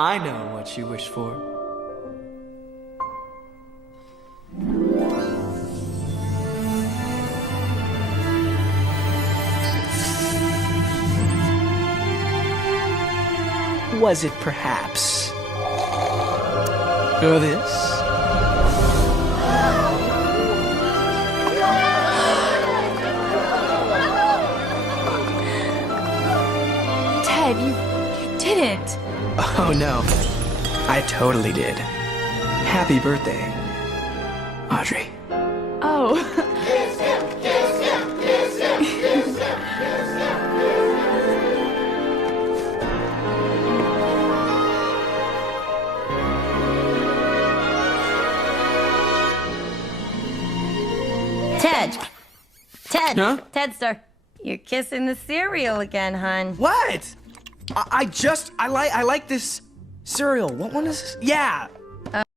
I know what you wish for. Was it perhaps this? Ted, you didn't. Oh no, I totally did. Happy birthday, Audrey. Oh. Ted, Huh? Tedster, you're kissing the cereal again, hon. What? I like this cereal. What one is this? Yeah,